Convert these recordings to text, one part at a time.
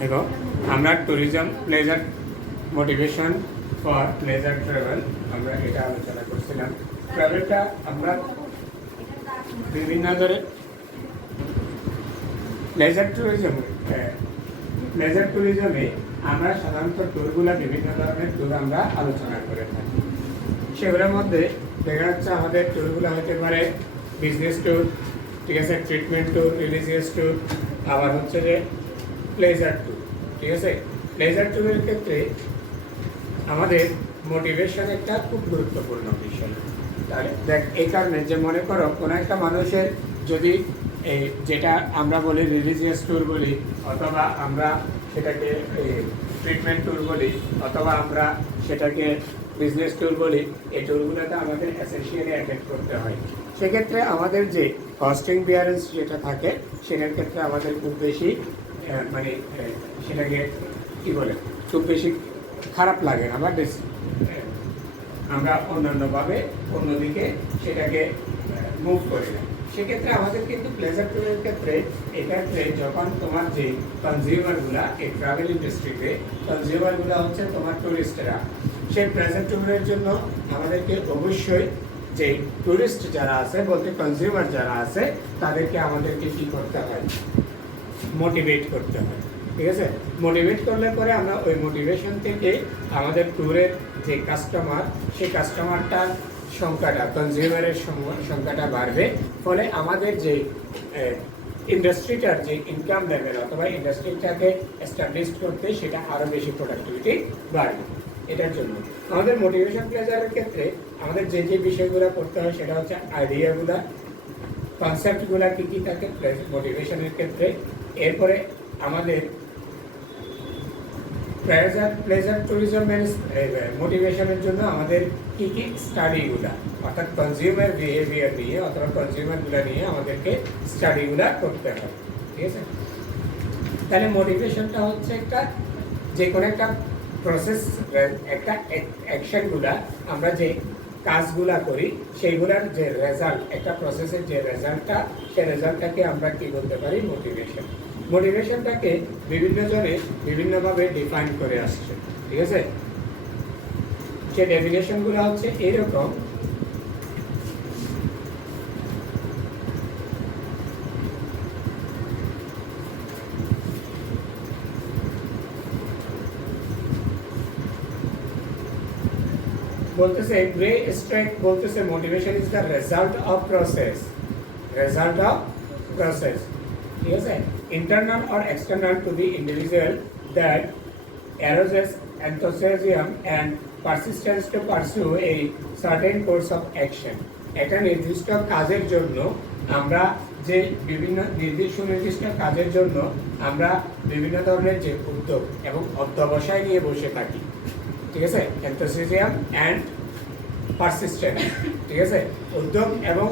দেখো আমরা tourism pleasure motivation for pleasure travel আমরা এটা আলোচনা করছিলাম। ট্রাভেলটা আমরা বিভিন্ন ধরনের প্লেজার ট্যুরিজমে আমরা সাধারণত ট্যুরগুলো বিভিন্ন ধরনের ট্যুর আমরা আলোচনা করে থাকি। সেগুলোর মধ্যে দেখা যাচ্ছে আমাদের ট্যুরগুলো হতে পারে বিজনেস ট্যুর, ঠিক আছে, ট্রিটমেন্ট ট্যুর, রিলিজিয়াস ট্যুর, আবার হচ্ছে যে প্লেজার ট্যুর। ঠিক আছে, প্লেজার ট্যুরের ক্ষেত্রে আমাদের মোটিভেশন একটা খুব গুরুত্বপূর্ণ বিষয়। তাহলে দেখ, এই কারণে যে মনে করো কোনো একটা মানুষের যদি এই যেটা আমরা বলি রিলিজিয়াস ট্যুর বলি, অথবা আমরা সেটাকে ট্রিটমেন্ট ট্যুর বলি, অথবা আমরা সেটাকে বিজনেস ট্যুর বলি, এই ট্যুরগুলোতে আমাদের এসেনশিয়ালি অ্যাটেন্ড করতে হয়। সেক্ষেত্রে আমাদের যে কস্টিং বিয়ারেন্স যেটা থাকে সেটার ক্ষেত্রে আমাদের খুব বেশি মানে সেটাকে কী বলে খুব বেশি খারাপ লাগে না, বা আমরা অন্যান্যভাবে অন্যদিকে সেটাকে মুভ করি না। সেক্ষেত্রে আমাদের কিন্তু প্লেজার ট্যুরের ক্ষেত্রে এক্ষেত্রে যখন তোমার যে কনজিউমারগুলা এই ট্রাভেল ইন্ডাস্ট্রিতে কনজিউমারগুলা হচ্ছে তোমার ট্যুরিস্টরা, সেই প্লেজার ট্যুরের জন্য আমাদেরকে অবশ্যই যে ট্যুরিস্ট যারা আছে বলতে কনজিউমার যারা আছে তাদেরকে আমাদেরকে কী করতে হয়, মোটিভেট করতে হয়। ঠিক আছে, মোটিভেট করলে পরে আমরা ওই মোটিভেশন থেকে আমাদের ট্যুরের যে কাস্টমার, সেই কাস্টমারটার সংখ্যাটা, কনজিউমারের সংখ্যাটা বাড়বে। ফলে আমাদের যে ইন্ডাস্ট্রিটার যে ইনকাম লেভেল অথবা ইন্ডাস্ট্রিটাকে এস্টাবলিশ করতে সেটা আরও বেশি প্রোডাক্টিভিটি বাড়বে। এটার জন্য আমাদের মোটিভেশন প্লেজারের ক্ষেত্রে আমাদের যে যে বিষয়গুলো করতে হয় সেটা হচ্ছে আইডিয়াগুলা, কনসেপ্টগুলা কী কী থাকে মোটিভেশনের ক্ষেত্রে। এরপরে আমাদের প্লেজার ট্যুরিজম মোটিভেশনের জন্য আমাদের কী কী স্টাডিগুলা, অর্থাৎ কনজিউমার বিহেভিয়ার নিয়ে অথবা কনজিউমারগুলো নিয়ে আমাদেরকে স্টাডিগুলা করতে হয়। ঠিক আছে, তাহলে মোটিভেশনটা হচ্ছে একটা যে কোনো একটা প্রসেস, একটা অ্যাকশনগুলা আমরা যে কাজগুলা করি সেইগুলার যে রেজাল্ট, একটা প্রসেসের যে রেজাল্টটা, সেই রেজাল্টটাকে আমরা কি বলতে পারি, মোটিভেশন। মোটিভেশনটাকে বিভিন্ন জনে বিভিন্নভাবে ডিফাইন করে আসছে। ঠিক আছে, সে ডেফিনেশনগুলো হচ্ছে এইরকম। বলতেছে গ্রে স্ট্রাইক বলতেছে motivation is the result of process, result of process. ঠিক আছে, internal or external to the individual that arouses enthusiasm and persistence to pursue a certain course of action. একটা নির্দিষ্ট কাজের জন্য আমরা যে বিভিন্ন সুনির্দিষ্ট কাজের জন্য আমরা বিভিন্ন ধরনের যে উদ্যোগ এবং অধ্যবসায় নিয়ে বসে থাকি। ঠিক আছে, enthusiasm and persistence। ঠিক আছে, উদ্যোগ এবং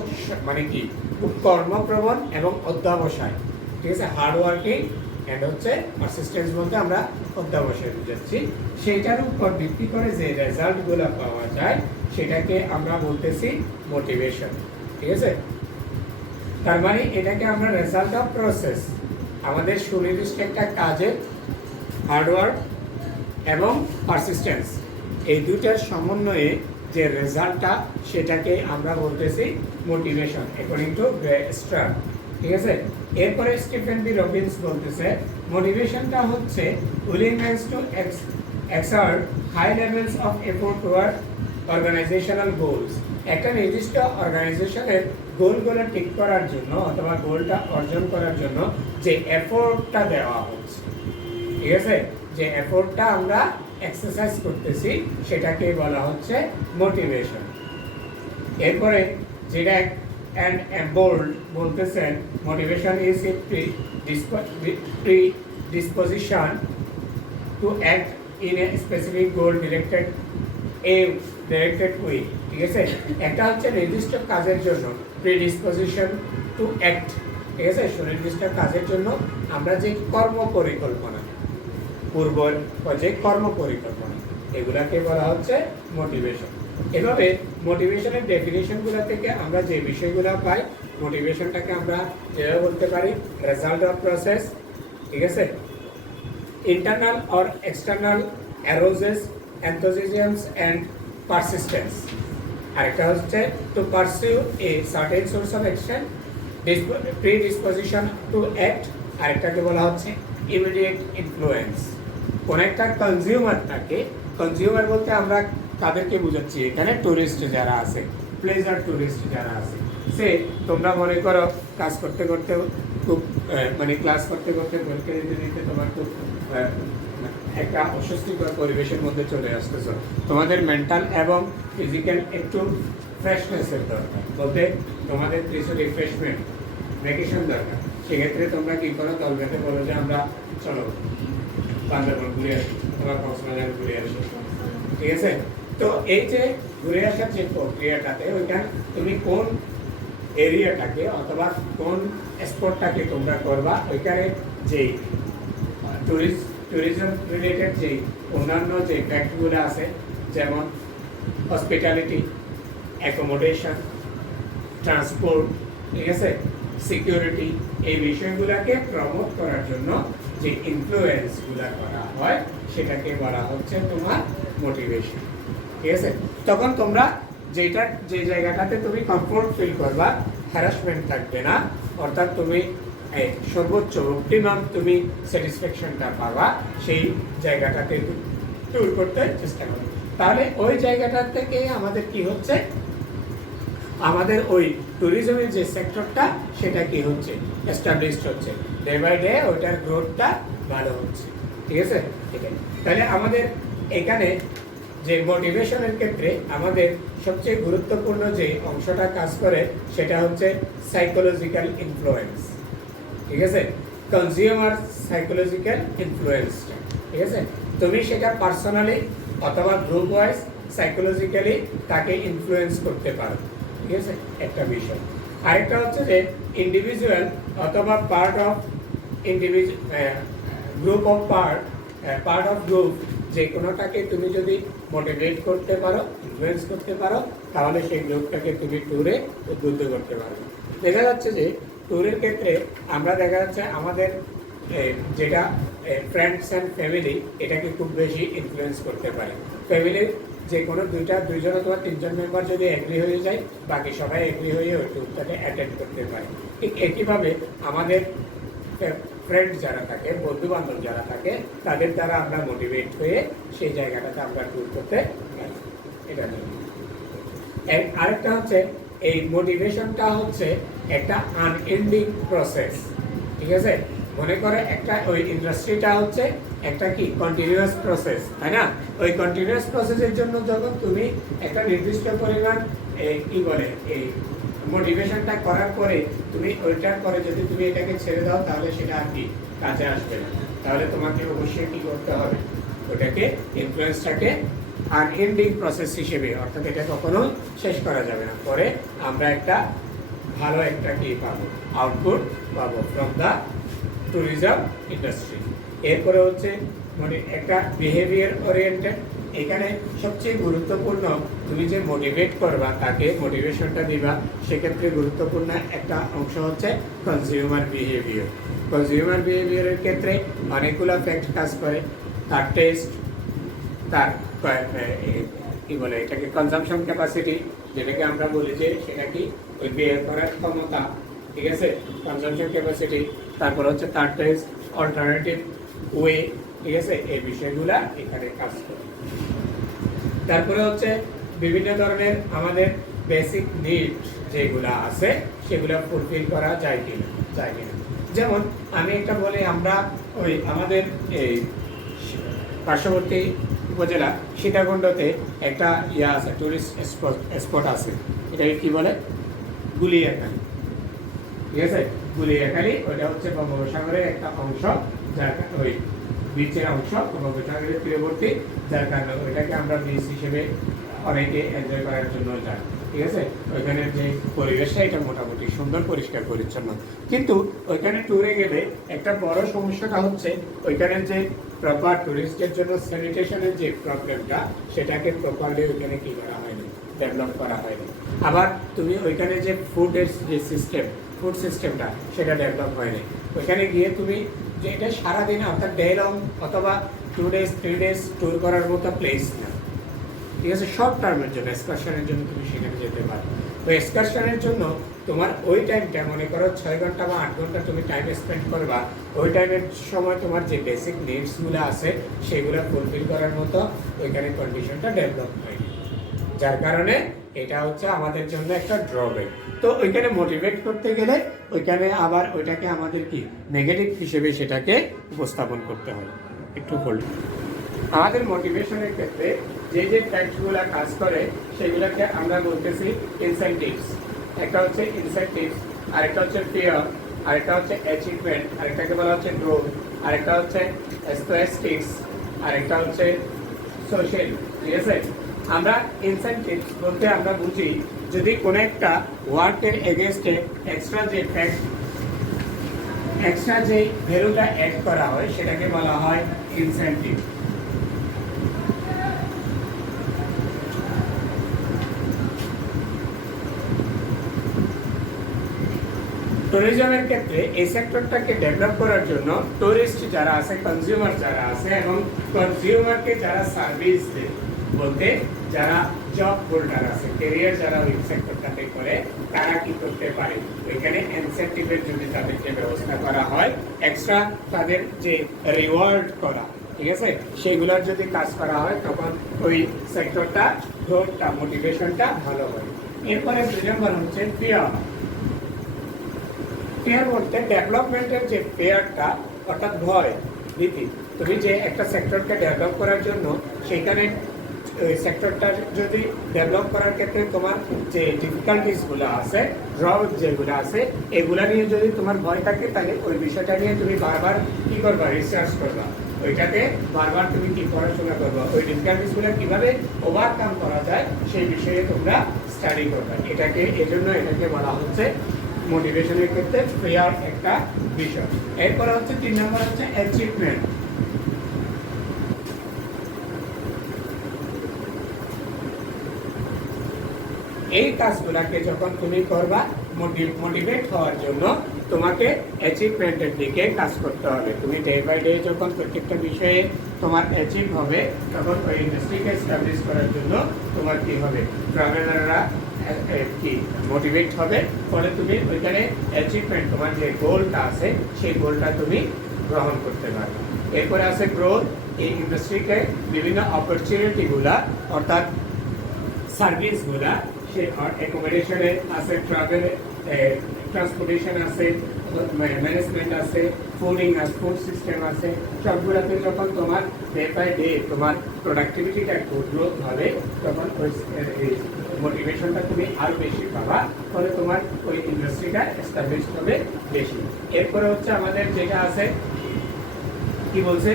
মানে কি খুব কর্মপ্রবণ এবং অধ্যবসায়। ঠিক আছে, হার্ড ওয়ার্কিং অ্যান্ড হচ্ছে পারসিস্টেন্স বলতে আমরা অধ্যবসায় বুঝাচ্ছি। সেইটার উপর ভিত্তি করে যে রেজাল্টগুলো পাওয়া যায় সেটাকে আমরা বলতেছি মোটিভেশন। ঠিক আছে, তার মানে এটাকে আমরা রেজাল্ট অফ প্রসেস, আমাদের সুনির্দিষ্ট একটা কাজের হার্ডওয়ার্ক এবং পারসিস্টেন্স এই দুটার সমন্বয়ে যে রেজাল্টটা সেটাকে আমরা বলতেছি মোটিভেশন অ্যাকর্ডিং টু স্টার। ঠিক আছে, এরপরে স্টিফেন বি রবিন্স বলতেছে মোটিভেশনটা হচ্ছে willingness to exert high levels of effort toward organizational goals. একটা নির্দিষ্ট অর্গানাইজেশনের গোলগুলো ঠিক করার জন্য অথবা গোলটা অর্জন করার জন্য যে এফোর্টটা দেওয়া হচ্ছে, ঠিক আছে, যে এফোর্টটা আমরা এক্সারসাইজ করতেছি সেটাকে বলা হচ্ছে মোটিভেশন। এরপরে যেটা and bold বলতেছেন motivation is a predisposition to act in a specific goal directed way। ঠিক আছে, একটা হচ্ছে নির্দিষ্ট কাজের জন্য predisposition to act। ঠিক আছে, সুনির্দিষ্ট কাজের জন্য আমরা যে কর্ম পরিকল্পনা, পূর্ব যে কর্ম পরিকল্পনা, এগুলাকে বলা হচ্ছে মোটিভেশন। এভাবে মোটিভেশনের ডেফিনেশনগুলো থেকে আমরা যে বিষয়গুলো পাই, মোটিভেশনটাকে আমরা যেভাবে বলতে পারি রেজাল্ট অফ প্রসেস। ঠিক আছে, internal or external arouses, enthusiasms and persistence. আরেকটা হচ্ছে to pursue a certain source of action, predisposition to act, আরেকটাকে বলা হচ্ছে immediate influence। কোন একটা কনজিউমার বলতে আমরা তাদেরকে বোঝাচ্ছি এখানে টুরিস্ট যারা আছে, প্লেজার টুরিস্ট যারা আছে, সে তোমরা মনে করো কাজ করতে করতে খুব মানে ক্লাস করতে করতে পরীক্ষা দিতে দিতে তোমার খুব একটা অস্বস্তিকর পরিবেশের মধ্যে চলে আসতেছ, তোমাদের মেন্টাল এবং ফিজিক্যাল একটু ফ্রেশনেসের দরকার, বলতে তোমাদের কিছু রিফ্রেশমেন্ট ভ্যাকেশন দরকার। সেক্ষেত্রে তোমরা কী করো, দল বেঁধে বলো যে আমরা চলো বান্দরবান ঘুরে আসি অথবা কক্সবাজার ঘুরে আসি, ঠিক আছে? তো এই যে ঘুরে আসার যে প্রক্রিয়াটাতে ওইখানে তুমি কোন এরিয়াটাকে অথবা কোন স্পটটাকে তোমরা করবা, ওইখানে যেই ট্যুরিজম রিলেটেড যে অন্যান্য যে ফ্যাক্টরগুলো আছে, যেমন হসপিটালিটি, অ্যাকোমোডেশন, ট্রান্সপোর্ট, ঠিক আছে, সিকিউরিটি, এই বিষয়গুলোকে প্রমোট করার জন্য যে ইনফ্লুয়েন্সগুলো করা হয় সেটাকে বলা হচ্ছে তোমার মোটিভেশন, ঠিক আছে? তখন তোমরা যে জায়গাটাতে তুমি কমফোর্ট ফিল করবা, হ্যারাসমেন্ট থাকবে না, অর্থাৎ তুমি সর্বোচ্চ অপটিমাম তুমি স্যাটিসফ্যাকশনটা পাবা, সেই জায়গাটাতে ট্যুর করতে চেষ্টা করবে। তাহলে ওই জায়গাটা থেকে আমাদের কি হচ্ছে, আমাদের ওই ট্যুরিজমের যে সেক্টরটা সেটা কি হচ্ছে, এস্টাবলিশড হচ্ছে, ডে বাই ডে ওইটার গ্রোথটা ভালো হচ্ছে, ঠিক আছে? ঠিক আছে, তাহলে আমাদের এখানে যে মোটিভেশনের ক্ষেত্রে আমাদের সবচেয়ে গুরুত্বপূর্ণ যে অংশটা কাজ করে সেটা হচ্ছে সাইকোলজিক্যাল ইনফ্লুয়েন্স, ঠিক আছে? কনজিউমার সাইকোলজিক্যাল ইনফ্লুয়েন্সটা, ঠিক আছে? তুমি সেটা পার্সোনালি অথবা গ্রুপ ওয়াইজ সাইকোলজিক্যালি তাকে ইনফ্লুয়েন্স করতে পারো, ঠিক আছে? একটা বিষয়। আরেকটা হচ্ছে যে ইন্ডিভিজুয়াল অথবা part of group of part of group, যে কোনোটাকে তুমি যদি মোটিভেট করতে পারো, ইনফ্লুয়েন্স করতে পারো, তাহলে সেই গ্রুপটাকে তুমি ট্যুরে উদ্বুদ্ধ করতে পারবে। দেখা যাচ্ছে যে ট্যুরের ক্ষেত্রে আমরা দেখা যাচ্ছে আমাদের যেটা ফ্রেন্ডস অ্যান্ড ফ্যামিলি, এটাকে খুব বেশি ইনফ্লুয়েন্স করতে পারে। ফ্যামিলির যে কোনো দুইজন অথবা তিনজন মেম্বার যদি এগ্রি হয়ে যায়, বাকি সবাই এগ্রি হয়ে ওই ট্যুরটাকে অ্যাটেন্ড করতে পারে। ঠিক একইভাবে আমাদের ফ্রেন্ড যারা থাকে, বন্ধু বান্ধব যারা থাকে, তাদের দ্বারা আমরা মোটিভেট হয়ে সেই জায়গাটাতে আমরা ট্যুর করতে পারি। এটা আরেকটা হচ্ছে এই মোটিভেশনটা হচ্ছে একটা আনএন্ডিং প্রসেস, ঠিক আছে? মনে করে একটা ওই ইন্ডাস্ট্রিটা হচ্ছে একটা কি কন্টিনিউয়াস প্রসেস, তাই না? ওই কন্টিনিউয়াস প্রসেসের জন্য যখন তুমি একটা নির্দিষ্ট পরিমাণ কি বলে এই মোটিভেশনটা করার পরে তুমি ওইটার পরে যদি তুমি এটাকে ছেড়ে দাও, তাহলে সেটা আর কি কাজে আসবে না। তাহলে তোমাকে অবশ্যই কি করতে হবে, ওটাকে ইনফ্লুয়েন্সটাকে আনএন্ডিং প্রসেস হিসেবে, অর্থাৎ এটা কখনো শেষ করা যাবে না। পরে আমরা একটা ভালো একটা কি পাবো, আউটপুট পাবো ফ্রম দ্য ট্যুরিজম ইন্ডাস্ট্রি। এরপরে হচ্ছে মানে একটা বিহেভিয়ার ওরিয়েন্টেড, এখানে সবচেয়ে গুরুত্বপূর্ণ তুমি যে মোটিভেট করবা, তাকে মোটিভেশনটা দিবা, সেক্ষেত্রে গুরুত্বপূর্ণ একটা অংশ হচ্ছে কনজিউমার বিহেভিয়ার। কনজিউমার বিহেভিয়ারের ক্ষেত্রে অনেকগুলো ফ্যাক্ট কাজ করে, তার টেস্ট, তার কি বলে এটাকে কনজামশন ক্যাপাসিটি, যেটাকে আমরা বলি যে সেটা কি ওই ব্যয় করার ক্ষমতা, ঠিক আছে? কনজামশন ক্যাপাসিটি, তারপর হচ্ছে তার টেস্ট, অল্টারনেটিভ ওয়ে, ঠিক আছে? এই বিষয়গুলা এখানে কাজ করে। তারপরে হচ্ছে বিভিন্ন ধরনের আমাদের বেসিক নিড যেগুলা আছে সেগুলা ফুলফিল করা যায় কিনা। যেমন আমি একটা বলি, আমরা ওই আমাদের এই পার্শ্ববর্তী উপজেলা সীতাকুণ্ডতে একটা আছে, টুরিস্ট স্পট আছে, এটাকে কি বলে, গুলিয়াখালী, ঠিক আছে? গুলিয়াখালী ওইটা হচ্ছে বঙ্গোপসাগরের একটা অংশ, যার ওই বিচের অংশ বঙ্গোপসাগরের তীরবর্তী, যার কারণে ওইটাকে আমরা বিচ হিসেবে অনেকে এনজয় করার জন্য যাই, ঠিক আছে? ওইখানের যে পরিবেশটা এটা মোটামুটি সুন্দর, পরিষ্কার পরিচ্ছন্ন, কিন্তু ওইখানে ট্যুরে গেলে একটা বড় সমস্যাটা হচ্ছে ওইখানের যে প্রপার টুরিস্টের জন্য স্যানিটেশনের যে প্রবলেমটা, সেটাকে প্রপারলি ওইখানে কি করা হয়নি, ডেভেলপ করা হয়নি। আবার তুমি ওইখানে যে ফুডের যে সিস্টেম, ফুড সিস্টেমটা সেটা ডেভেলপ হয়নি। ওইখানে গিয়ে তুমি যে এটা সারাদিন অর্থাৎ ডে লং অথবা 2 days 3 days ট্যুর করার মতো প্লেস না, ঠিক আছে? শর্ট টার্মের জন্য এক্সকারশনের জন্য তুমি সেখানে যেতে পারো। তো এক্সকারশনের জন্য তোমার ওই টাইমটা মনে করো 6 ঘন্টা বা 8 ঘন্টা তুমি টাইম স্পেন্ড করবা, ওই টাইমের সময় তোমার যে বেসিক নিডসগুলো আছে সেগুলো ফুলফিল করার মতো ওইখানে কন্ডিশনটা ডেভেলপ হয়নি, যার কারণে এটা হচ্ছে আমাদের জন্য একটা ড্রব্যাক। তো ওইখানে মোটিভেট করতে গেলে ওইখানে আবার ওইটাকে আমাদের কি নেগেটিভ হিসেবে সেটাকে উপস্থাপন করতে হয়। একটু হোল্ড। আমাদের মোটিভেশনের ক্ষেত্রে যে যে ফ্যাক্টরগুলো কাজ করে সেগুলোকে আমরা বলতেছি ইনসেন্টিভস। একটা হচ্ছে ইনসেন্টিভস, আরেকটা হচ্ছে ফিয়ার, আরেকটা হচ্ছে অ্যাচিভমেন্ট, আরেকটাকে বলা হচ্ছে গ্রোথ, আরেকটা হচ্ছে স্ট্যাটিস্টিক্স, আরেকটা হচ্ছে সোশ্যাল। ঠিক আছে? আমরা ইনসেন্টিভস বলতে আমরা বুঝি যদি কোনো একটা ওয়ার্কের এগেনস্টে এক্সট্রা যে ভ্যালুটা অ্যাড করা হয় সেটাকে বলা হয় ইনসেন্টিভ। ট্যুরিজমের ক্ষেত্রে এই সেক্টরটাকে ডেভেলপ করার জন্য টুরিস্ট যারা আছে, কনজিউমার যারা আছে এবং কনজিউমারকে যারা সার্ভিস দেয় বলতে যারা জব হোল্ডার আছে, ক্যারিয়ার যারা ওই সেক্টরটাতে করে তারা কি করতে পারে, ওইখানে ইনসেন্টিভের জন্য তাদেরকে ব্যবস্থা করা হয়, এক্সট্রা তাদের যে রিওয়ার্ড করা, ঠিক আছে, সেইগুলোর যদি কাজ করা হয় তখন ওই সেক্টরটা গ্রোথটা মোটিভেশনটা ভালো হয়। এরপরে 2 নম্বর হচ্ছে ফিয়ার। ফিয়ার বলতে ডেভেলপমেন্টের যে ফিয়ারটা অর্থাৎ ভয় ভীতি। তুমি যে একটা সেক্টরকে ডেভেলপ করার জন্য সেখানে সেক্টরটা যদি ডেভেলপ করার ক্ষেত্রে তোমার যে ডিফিকাল্টিসগুলো আছে, ড্রব্যাক যেগুলো আছে, এগুলা নিয়ে যদি তোমার ভয় থাকে তাহলে ওই বিষয়টা নিয়ে তুমি বারবার কি করবা, রিসার্চ করবা, ওইটাতে বারবার তুমি কি পড়াশোনা করবা, ওই ডিফিকাল্টিসগুলো কিভাবে ওভারকাম করা যায় সেই বিষয়ে তোমরা স্টাডি করবা। এটাকে এটাকে বলা হচ্ছে মোটিভেশনের ক্ষেত্রে ফিয়ার একটা বিষয়। এরপর হচ্ছে 3 নম্বর হচ্ছে অ্যাচিভমেন্ট। এই কাজগুলোকে যখন তুমি করবা মোটিভেট হওয়ার জন্য তোমাকে অ্যাচিভমেন্টের দিকে কাজ করতে হবে। তুমি ডে বাই ডে যখন প্রত্যেকটা বিষয়ে তোমার অ্যাচিভ হবে তখন ওই ইন্ডাস্ট্রিকে এস্টাবলিশ করার জন্য তোমার কি হবে, ট্রাভেলাররা কি মোটিভেট হবে, ফলে তুমি ওইখানে অ্যাচিভমেন্ট তোমার যে গোলটা আছে সেই গোলটা তুমি গ্রহণ করতে পারবে। এরপরে আছে গ্রোথ। এই ইন্ডাস্ট্রিকে বিভিন্ন অপরচুনিটিগুলা অর্থাৎ সার্ভিসগুলা সে অ্যাকোমোডেশনে আছে, ট্রাভেল ট্রান্সপোর্টেশন আছে, ম্যানেজমেন্ট আছে, ফুড সিস্টেম আছে, সবগুলোতে যখন তোমার ডে বাই ডে তোমার প্রোডাক্টিভিটিটা গ্রোথ হবে তখন ওই মোটিভেশনটা তুমি আরো বেশি পাবা, ফলে তোমার ওই ইন্ডাস্ট্রিটা এস্টাবলিশ হবে বেশি। এরপরে হচ্ছে আমাদের যেটা আছে কি বলছে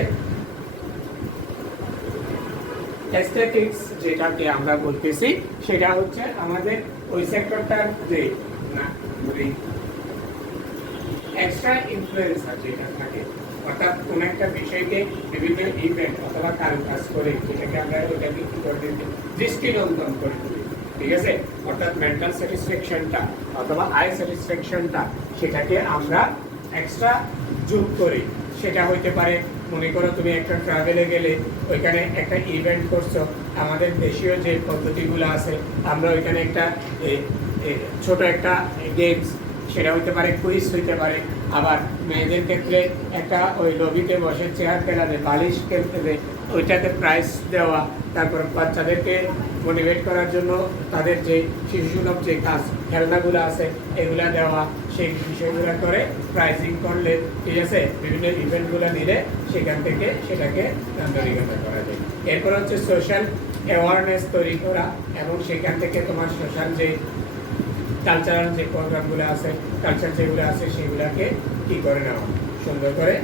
অ্যাস্থেটিক্স, যেটাকে আমরা বলতেছি সেটা হচ্ছে আমাদের ওই সেক্টরটার যে এক্সট্রা ইনফ্লুয়েন্সার যেটা থাকে, অর্থাৎ কোন একটা বিষয়কে বিভিন্ন ইভেন্ট অথবা কাজ করে যেটাকে আমরা ওটাকে কি করে দিই, দৃষ্টিনন্দন করে দিই, ঠিক আছে, অর্থাৎ মেন্টাল স্যাটিসফ্যাকশনটা অথবা আই স্যাটিসফ্যাকশনটা সেটাকে আমরা এক্সট্রা যোগ করি। সেটা হইতে পারে মনে করো তুমি একটা ট্রাভেলে গেলে ওইখানে একটা ইভেন্ট করছো, আমাদের দেশীয় যে পদ্ধতিগুলো আছে আমরা ওইখানে একটা ছোট একটা গেমস, সেটা হইতে পারে কুইজ হইতে পারে, আবার মেয়েদের ক্ষেত্রে একটা ওই লবিতে বসে চেয়ার খেলাবে, বালিশ খেলতে, ওইটাতে প্রাইজ দেওয়া, তারপর বাচ্চাদেরকে মোটিভেট করার জন্য তাদের যে শিশুসুলভ যে কাজ খেলনাগুলো আছে এগুলা দেওয়া, সেই বিষয়গুলো করে প্রাইজিং করলে, ঠিক আছে, বিভিন্ন ইভেন্টগুলো নিলে সেখান থেকে সেটাকে নান্দনিকতা করা যায়। এরপর হচ্ছে সোশ্যাল অ্যাওয়ারনেস তৈরি করা এবং সেখান থেকে তোমার সোশ্যাল যে কালচারাল যে প্রোগ্রামগুলো আছে, কালচার যেগুলো আছে সেগুলোকে কি করে নেওয়া, সুন্দর করে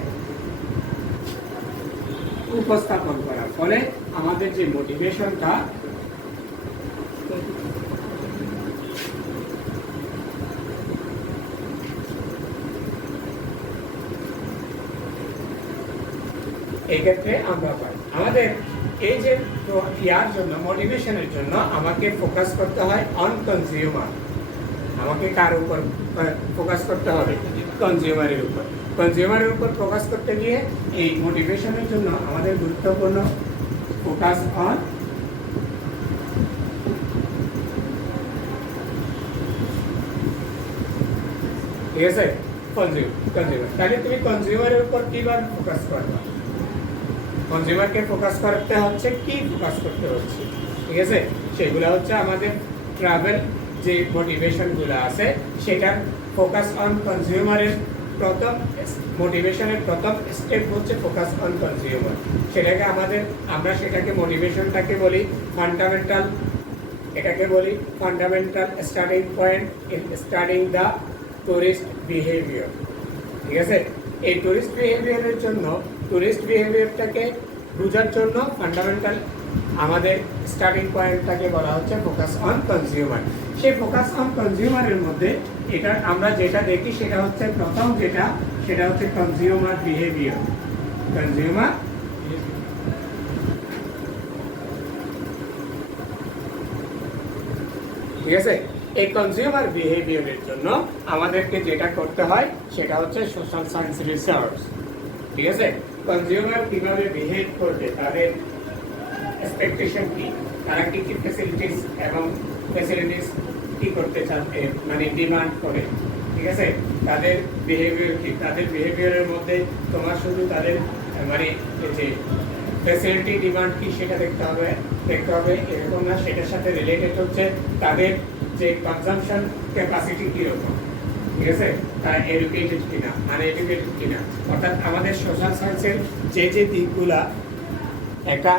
উপস্থাপন করা, ফলে আমাদের যে মোটিভেশনটা এই ক্ষেত্রে আমরা পাই। আমাদের এই যে ইয়ার জন্য মোটিভেশনের জন্য আমাকে ফোকাস করতে হয় অন কনজিউমার। আমাকে কার উপর ফোকাস করতে হবে? কনজিউমারের উপর। কনজিউমারের উপর ফোকাস করতে গিয়ে এই মোটিভেশনের জন্য আমাদের গুরুত্বপূর্ণ ফোকাস অন ঠিক আছে কনজিউমার। তাহলে তুমি কনজিউমারের উপর কিভাবে ফোকাস করবা? কনজিউমারকে ফোকাস করতে হচ্ছে কি ফোকাস করতে হচ্ছে, ঠিক আছে? সেগুলো হচ্ছে আমাদের ট্রাভেল যে মোটিভেশনগুলো আছে সেটার ফোকাস অন কনজিউমারের প্রথম মোটিভেশনের প্রথম স্টেপ হচ্ছে ফোকাস অন কনজিউমার। সেটাকে আমরা সেটাকে মোটিভেশনটাকে বলি ফান্ডামেন্টাল, এটাকে বলি fundamental starting point in studying the tourist behaviour, ঠিক আছে? এই টুরিস্ট বিহেভিয়ারের জন্য টুরিস্ট বিহেভিয়ারটাকে বোঝার জন্য ফান্ডামেন্টাল আমাদের স্টার্টিং পয়েন্টটাকে বলা হচ্ছে ফোকাস অন কনজিউমার। সেই ফোকাস অন কনজিউমারের মধ্যে এটা আমরা যেটা দেখি সেটা হচ্ছে প্রথম সেটা হচ্ছে কনজিউমার বিহেভিয়ার। কনজিউমার ঠিক আছে? এই কনজিউমার বিহেভিয়ারের জন্য আমাদেরকে যেটা করতে হয় সেটা হচ্ছে সোশ্যাল সায়েন্স রিসার্চ, ঠিক আছে? কনজিউমার কিভাবে বিহেভ করবে, তাদের এক্সপেকটেশন কি, তারা কি কি ফ্যাসিলিটিস কি করতে চান, মানে ডিমান্ড করে, ঠিক আছে? তাদের বিহেভিয়ার কি, তাদের বিহেভিয়ারের মধ্যে তোমার শুধু তাদের মানে যে ফ্যাসিলিটি ডিমান্ড কি সেটা দেখতে হবে এরকম না, সেটার সাথে রিলেটেড হচ্ছে তাদের যে কনজাম্পশন ক্যাপাসিটি কীরকম, ঠিক আছে? তারা এডুকেটেড কিনা, আনএডুকেটেড কিনা। অর্থাৎ আমাদের সোশ্যাল সায়েন্সের যে দিকগুলা একটা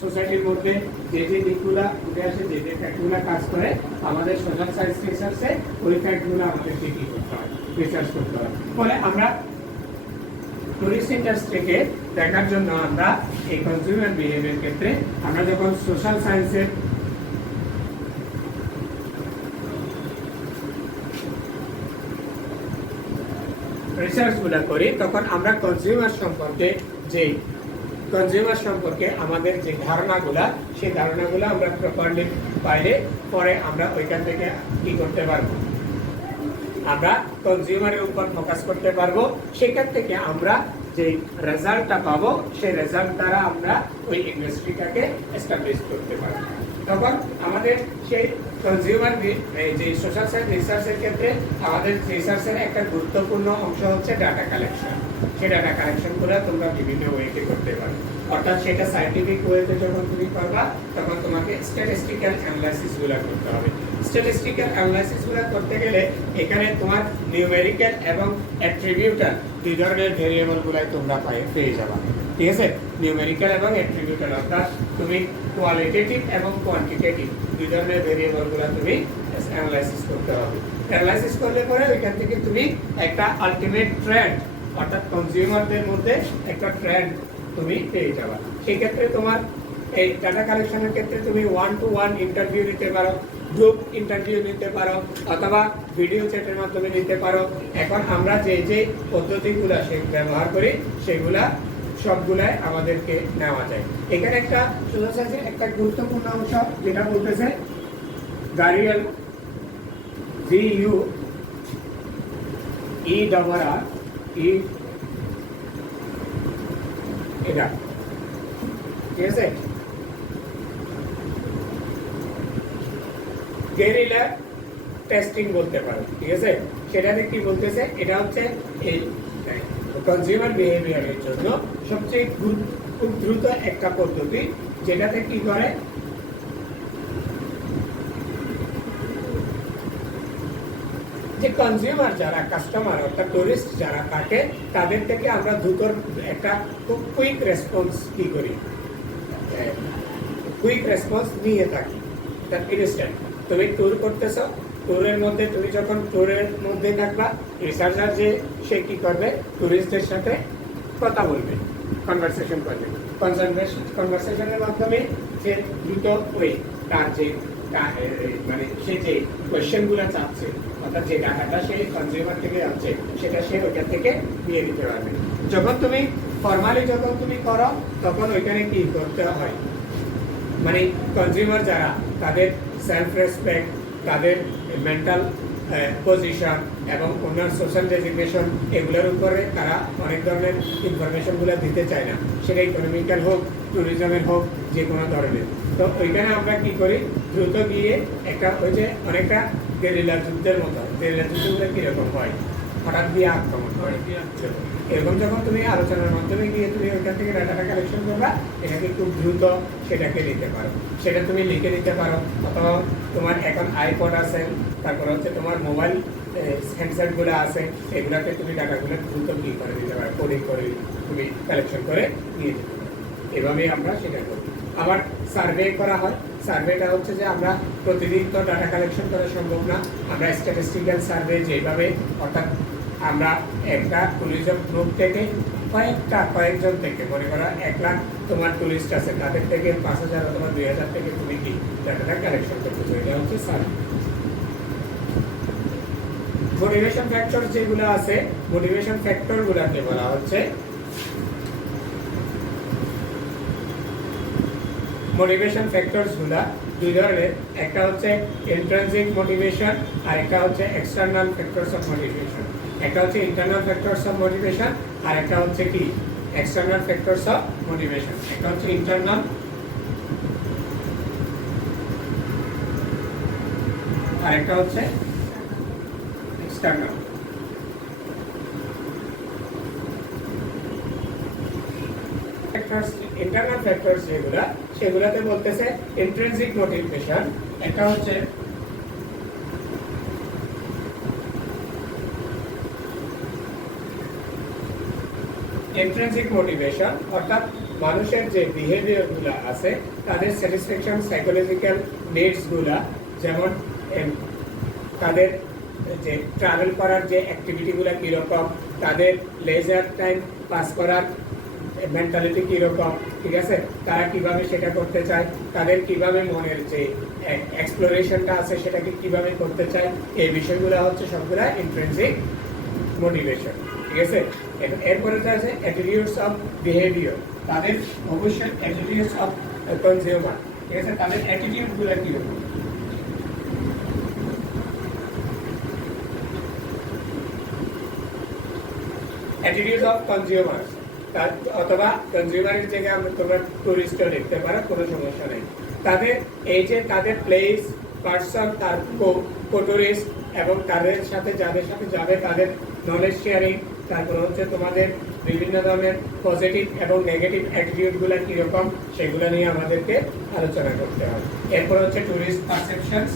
সোসাইটির মধ্যে যে দিকগুলা উঠে আসে, যে ফ্যাক্টগুলো কাজ করে, আমাদের সোশ্যাল সায়েন্স রিসার্চে ওই ফ্যাক্টগুলো আমাদেরকে কী করতে হয়, রিসার্চ করতে হয়। ফলে আমরা টুরিস্ট ইন্ডাস্ট্রিকে দেখার জন্য আমরা এই কনজিউমার বিহেভিয়ার ক্ষেত্রে আমরা যখন সোশ্যাল সায়েন্সের রিসার্চগুলো করি তখন আমরা কনজিউমার সম্পর্কে আমাদের যে ধারণাগুলা সেই ধারণাগুলো আমরা প্রপারলি পাইলে পরে আমরা ওইখান থেকে কি করতে পারবো, আমরা কনজিউমারের উপর ফোকাস করতে পারবো। সেখান থেকে আমরা যে রেজাল্টটা পাবো সেই রেজাল্ট দ্বারা আমরা ওই ইন্ডাস্ট্রিটাকে এস্টাবলিশ করতে পারবো। তখন আমাদের সেই কনজিউমার যে সোশ্যাল সায়েন্স রিসার্চের ক্ষেত্রে আমাদের রিসার্চের একটা গুরুত্বপূর্ণ অংশ হচ্ছে ডাটা কালেকশন। সেই ডাটা কালেকশনগুলো তোমরা বিভিন্ন ওয়েতে করতে পারো। অর্থাৎ সেটা সায়েন্টিফিক ওয়েতে যখন তুমি করবা তখন তোমাকে স্ট্যাটিস্টিক্যাল অ্যানালাইসিসগুলো করতে হবে। স্ট্যাটিস্টিক্যাল অ্যানালাইসিসগুলো করতে গেলে এখানে তোমার নিউমেরিক্যাল এবং অ্যাট্রিবিউটাল দুই ধরনের ভেরিয়েবলগুলাই তোমরা পেয়ে যাবা, ঠিক আছে? নিউমেরিক্যাল এবং অ্যাট্রিবিউটাল, অর্থাৎ তুমি কোয়ালিটেটিভ এবং কোয়ান্টিটেটিভ দুই ধরনের ভেরিয়েবলগুলো তুমি অ্যানালাইসিস করতে হবে। অ্যানালাইসিস করলে পরে ওইখান থেকে তুমি একটা আলটিমেট ট্রেন্ড, অর্থাৎ কনজিউমারদের মধ্যে একটা ট্রেন্ড তুমি পেয়ে যাবা। সেই ক্ষেত্রে তোমার এই ডাটা কালেকশনের ক্ষেত্রে তুমি 1-to-1 ইন্টারভিউ নিতে পারো, গ্রুপ ইন্টারভিউ নিতে পারো, অথবা ভিডিও চ্যাটের মাধ্যমে নিতে পারো। এখন আমরা যে পদ্ধতিগুলো ব্যবহার করি সেগুলা সবগুলাই আমাদেরকে নেওয়া যায়। এখানে একটা সোশ্যাল সায়েন্সের একটা গুরুত্বপূর্ণ অংশ যেটা বলতেছে গারিয়াল GUERR এটা, ঠিক আছে? গেরিলা টেস্টিং বলতে পারো, ঠিক আছে? সেটাতে কি বলতেছে, এটা হচ্ছে এই কনজিউমার বিহেভিয়ারের জন্য সবচেয়ে খুব দ্রুত একটা পদ্ধতি, যেটাতে কি করে যে কনজিউমার যারা কাস্টমার অর্থাৎ টুরিস্ট যারা থাকে তাদের থেকে আমরা দ্রুত একটা খুব কুইক রেসপন্স কি করি, কুইক রেসপন্স নিয়ে থাকি। দ্যাট ইনস্ট্যান্ট তুমি ট্যুর করতেছো, ট্যুরের মধ্যে তুমি যখন ট্যুরের মধ্যে থাকবা, রিসার্চার যে সে কি করবে, টুরিস্টদের সাথে কথা বলবে, কনভারসেশন করবে। কনভারসেশনের মাধ্যমে সে দ্রুত ওই তার যে মানে সে যে কোয়েশ্চেনগুলো চাচ্ছে, অর্থাৎ যে ডাটাটা সে কনজিউমার থেকে যাচ্ছে সেটা সে ওইখান থেকে নিয়ে দিতে পারবে। যখন তুমি ফর্মালি যখন তুমি করো তখন ওইখানে কি করতে হয়, মানে কনজিউমার যারা তাদের সেলফ রেসপেক্ট, তাদের মেন্টাল পজিশন এবং ওনার সোশ্যাল ডেজিগনেশন এগুলোর উপরে তারা অনেক ধরনের ইনফরমেশনগুলো দিতে চায় না, সেটা ইকোনমিক্যাল হোক, ট্যুরিজমের হোক, যে কোনো ধরনের। তো ওইখানে আমরা কি করি, দ্রুত গিয়ে একটা ওই যে অনেকটা গেরিলা যুদ্ধের মতো, গেরিলা যুদ্ধগুলো কীরকম হয়, হঠাৎ দিয়ে আক্রমণ করে, এরকম যখন তুমি আলোচনার মাধ্যমে গিয়ে তুমি ওইখান থেকে ডাটাটা কালেকশন করবা, এটাকে খুব দ্রুত সেটাকে নিতে পারো। সেটা তুমি লিখে নিতে পারো, অথবা তোমার এখন আইপড আছে, তারপর হচ্ছে তোমার মোবাইল হ্যান্ডসেটগুলো আছে, এগুলাতে তুমি ডাটাগুলো দ্রুত কি করে দিতে পারো, কোডিং করে তুমি কালেকশন করে নিয়ে যেতে পারো। এভাবেই আমরা সেটা করি। আবার সার্ভে করা হয়। সার্ভেটা হচ্ছে যে আমরা প্রতিদিন তো ডাটা কালেকশন করা সম্ভব না, আমরা স্ট্যাটিস্টিক্যাল সার্ভে যেভাবে, অর্থাৎ আমরা একটা ট্যুরিজম গ্রুপ থেকে কয়েকজন থেকে, মনে করো 1 লাখ তোমার টুরিস্ট আছে, তাদের থেকে 5,000 অথবা 2,000 থেকে তুমি কি ডাটাটা কালেকশন করতেছো, এটা হচ্ছে সার্ভে। মোটিভেশন ফ্যাক্টর যেগুলো আছে, মোটিভেশন ফ্যাক্টর গুলাকে বলা হচ্ছে মোটিভেশন ফ্যাক্টরস গুলা দুই ধরনের, একটা হচ্ছে ইন্ট্রিনসিক মোটিভেশন আর একটা হচ্ছে এক্সটার্নাল ফ্যাক্টরস অফ মোটিভেশন। একটা হচ্ছে ইন্টারনাল ফ্যাক্টরস অফ মোটিভেশন আর একটা হচ্ছে কি এক্সটার্নাল ফ্যাক্টরস অফ মোটিভেশন। একটা হচ্ছে ইন্টারনাল আর একটা হচ্ছে এক্সটার্নাল। ইন্টারনাল ফ্যাক্টরস যেগুলা, সেগুলাতে বলতেছে ইন্ট্রিনসিক মোটিভেশন। একটা হচ্ছে ইন্ট্রিনসিক মোটিভেশন, অর্থাৎ মানুষের যে বিহেভিয়ার গুলা আছে, তাদের স্যাটিসফ্যাকশন, সাইকোলজিক্যাল নিডস গুলা, যেমন তাদের যে ট্রাভেল করার যে অ্যাক্টিভিটি গুলা কিরকম, তাদের লেজার টাইম পাস করার মেন্টালিটি কীরকম, ঠিক আছে, তারা কিভাবে সেটা করতে চায়, তাদের কিভাবে মনের যে এক্সপ্লোরেশনটা আছে সেটাকে কিভাবে করতে চায়, এই বিষয়গুলো হচ্ছে সবগুলা ইন্ট্রিনসিক মোটিভেশন, ঠিক আছে। এরপরে আছে অ্যাটিটিউডস অফ বিহেভিয়ার, তাদের অবশ্যই অ্যাটিটিউডস অফ কনজিউমার, ঠিক আছে, তাদের অ্যাটিটিউডগুলো কীরকম। অ্যাটিটিউড অফ কনজিউমার, অথবা কনজিউমারের জায়গায় আমরা তোমরা টুরিস্টও দেখতে পারো, কোনো সমস্যা নেই। তাদের এই যে তাদের প্লেস, পার্সন, তার টুরিস্ট এবং তাদের সাথে যাদের সাথে যাবে তাদের নলেজ শেয়ারিং, তারপর হচ্ছে তোমাদের বিভিন্ন ধরনের পজিটিভ এবং নেগেটিভ অ্যাটিটিউডগুলো কীরকম, সেগুলো নিয়ে আমাদেরকে আলোচনা করতে হবে। এরপর হচ্ছে টুরিস্ট পারসেপশনস,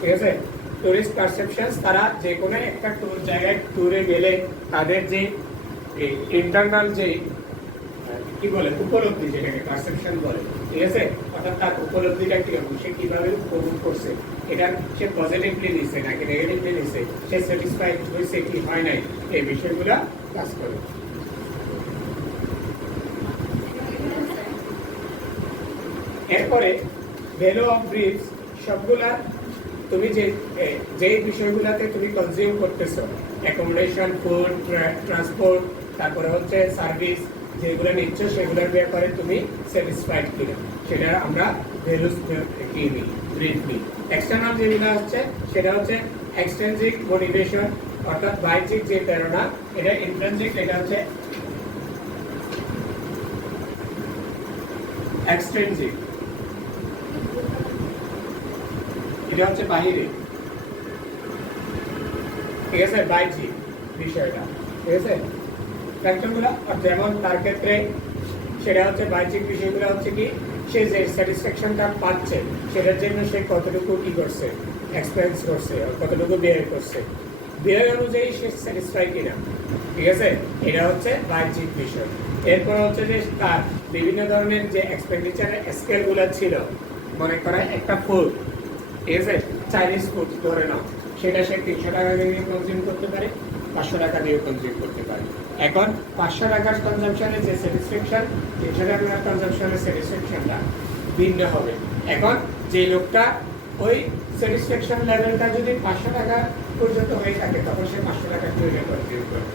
ঠিক আছে। টুরিস্ট পারসেপশনস, তারা যে কোনো একটা জায়গায় ট্যুরে গেলে তাদের যে ইন্টারনাল যে কি বলে উপলব্ধি, যেটাকে পারসেপশন বলে, ঠিক আছে, অর্থাৎ তার উপলব্ধিটা কিরকম, সে কিভাবে উপভোগ করছে, এটা সে পজিটিভলি নিচ্ছে নাকি নেগেটিভলি নিচ্ছে, সে স্যাটিসফাইড হয়েছে কি হয় নাই, এই বিষয়গুলো কাজ করে। এরপরে ভ্যালু অফ ব্রিফস, সবগুলা তুমি যে বিষয়গুলোতে তুমি কনজিউম করতেছো, অ্যাকোমোডেশন, ফুড, ট্রান্সপোর্ট, তারপরে হচ্ছে সার্ভিস যেগুলো নিচ্ছ, সেগুলোর ব্যাপারে তুমি স্যাটিসফাইড কিনা, সেটা আমরা ভ্যালুস কি নিই, ব্রিফ নিই। এক্সটার্নাল যেগুলো হচ্ছে সেটা হচ্ছে এক্সট্রিনসিক মোটিভেশন, অর্থাৎ বাহ্যিক যে প্রেরণা, এটা ইন্ট্রিনসিক, এটা হচ্ছে এক্সট্রিনসিক, এটা হচ্ছে বাহিরে, ঠিক আছে, বাহ্যিক বিষয়টা, ঠিক আছে। ফ্যাক্টরগুলো যেমন তার ক্ষেত্রে সেটা হচ্ছে বাহ্যিক বিষয়গুলো হচ্ছে কি, সে যে স্যাটিসফ্যাকশনটা পাচ্ছে সেটার জন্য সে কতটুকু কি করছে, এক্সপেরিয়েন্স করছে, কতটুকু ব্যয় করছে, ব্যয় অনুযায়ী সে স্যাটিসফাই কিনা, ঠিক আছে, এটা হচ্ছে বাহ্যিক বিষয়। এরপর হচ্ছে যে তার বিভিন্ন ধরনের যে এক্সপেন্ডিচারের স্কেলগুলো ছিল, মনে করা একটা ফুড, ঠিক আছে, চাইনিজ ফুড ধরে নাও, সেটা সে 300 টাকা দিয়ে কনজিউম করতে পারে, 500 টাকা দিয়ে কনজিউম করতে পারে। এখন 500 টাকার কনজাম্পশনের যে স্যাটিসফ্যাকশন, 300 টাকার কনজাম্পশনের স্যাটিসফ্যাকশনটা ভিন্ন হবে। এখন যে লোকটা ওই স্যাটিসফ্যাকশন লেভেলটা যদি 500 টাকা পর্যন্ত হয়ে থাকে তখন সে 500 টাকার ট্যুরে কনজিউম করবে,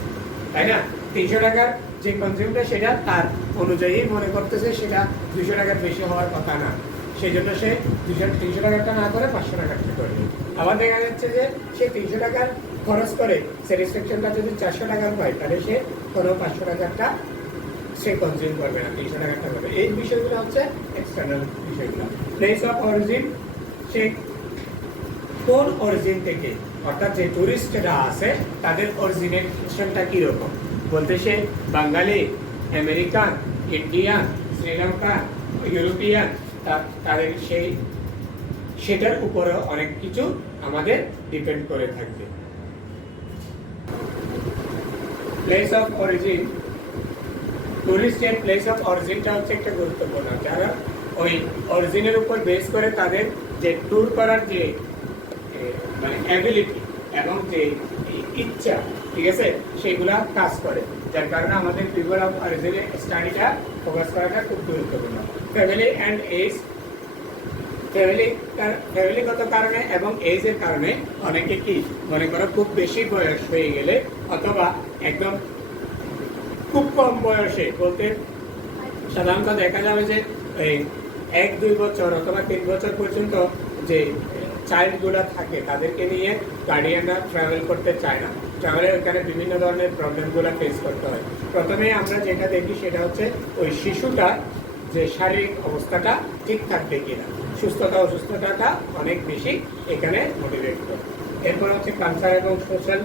তাই না? 300 টাকার যে কনজিউমটা সেটা তার অনুযায়ী মনে করতেছে সেটা 200 টাকার বেশি হওয়ার কথা না, সেই জন্য সে 300 টাকারটা না করে 500 টাকারটা করবে। আবার দেখা যাচ্ছে যে সে 300 টাকার খরচ করে স্যাটিসফ্যাকশনটা যদি 400 টাকার পায় তাহলে সে কোনো 500 টাকারটা সে কনজিউম করবে না, 300 টাকারটা করবে। এই বিষয়গুলো হচ্ছে এক্সটার্নাল বিষয়গুলো। প্লেস অফ অরিজিন, সে কোন অরিজিন থেকে, অর্থাৎ যে টুরিস্টরা আছে তাদের অরিজিনেশনটা কীরকম, বলতে সে Bangali, American, Indian, Sri Lanka, European, তাদের সেটার উপরে অনেক কিছু আমাদের ডিপেন্ড করে থাকবে। প্লেস অফ অরিজিন, টুরিস্টের প্লেস অফ অরিজিনটা হচ্ছে একটা গুরুত্বপূর্ণ, যারা ওই অরিজিনের উপর বেস করে তাদের যে ট্যুর করার যে মানে অ্যাবিলিটি এবং যে ইচ্ছা, ঠিক আছে, সেগুলা কাজ করে, যার কারণে আমাদের পিপল অফ অরিজিন স্টাডিটা ফোকাস করাটা খুব গুরুত্বপূর্ণ। ফ্যামিলি অ্যান্ড এজ, ফ্যামিলিগত কারণে এবং এজের কারণে অনেকে কি মনে করো খুব বেশি বয়স হয়ে গেলে অথবা একদম খুব কম বয়সে, বলতে সাধারণত দেখা যাবে যে এই 1-2 বছর অথবা 3 বছর পর্যন্ত যে চাইল্ডগুলো থাকে তাদেরকে নিয়ে গার্ডিয়ানরা ট্রাভেল করতে চায় না, ট্রাভেলে ওইখানে বিভিন্ন ধরনের প্রবলেমগুলো ফেস করতে হয়। প্রথমে আমরা যেটা দেখি সেটা হচ্ছে ওই শিশুটা যে শারীরিক অবস্থাটা ঠিক থাকবে কিনা, সুস্থতা অসুস্থতাটা অনেক বেশি এখানে মোটিভেট করে। এরপর হচ্ছে কালচার এবং সোশ্যাল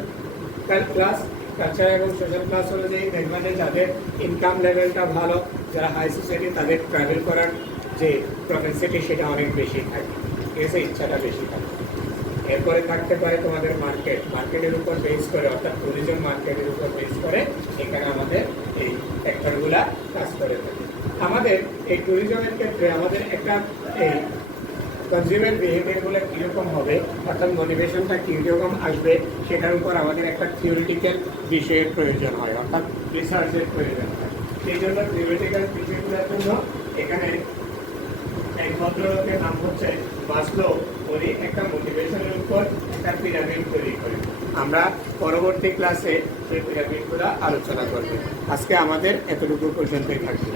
ক্লাস, কালচার এবং সোশ্যাল ক্লাস অনুযায়ী দেখবেন যে যাদের ইনকাম লেভেলটা ভালো, যারা হাই সোসাইটি, তাদের ট্রাভেল করার যে প্রফেন্সিটি সেটা অনেক বেশি থাকে, ঠিক আছে, ইচ্ছাটা বেশি থাকে। এরপরে থাকতে পারে তোমাদের মার্কেটের উপর বেস করে, অর্থাৎ ট্যুরিজম মার্কেটের উপর বেস করে এখানে আমাদের এই ফ্যাক্টরগুলা কাজ করে থাকে। আমাদের এই ট্যুরিজমের ক্ষেত্রে আমাদের একটা এই কনজিউমার বিহেভিয়ারগুলো কীরকম হবে, অর্থাৎ মোটিভেশনটা কীরকম আসবে, সেটার উপর আমাদের একটা থিওরিটিক্যাল বিষয়ের প্রয়োজন হয়, অর্থাৎ রিসার্চের প্রয়োজন হয়। সেই জন্য থিওরিটিক্যাল বিষয়গুলোর জন্য এখানে এক ভদ্রলোকের নাম হচ্ছে মাসলো, উনি একটা মোটিভেশনের উপর একটা পিরামিড তৈরি করেন। আমরা পরবর্তী ক্লাসে সেই পিরামিডগুলো আলোচনা করব। আজকে আমাদের এতটুকু পর্যন্তই থাকবে।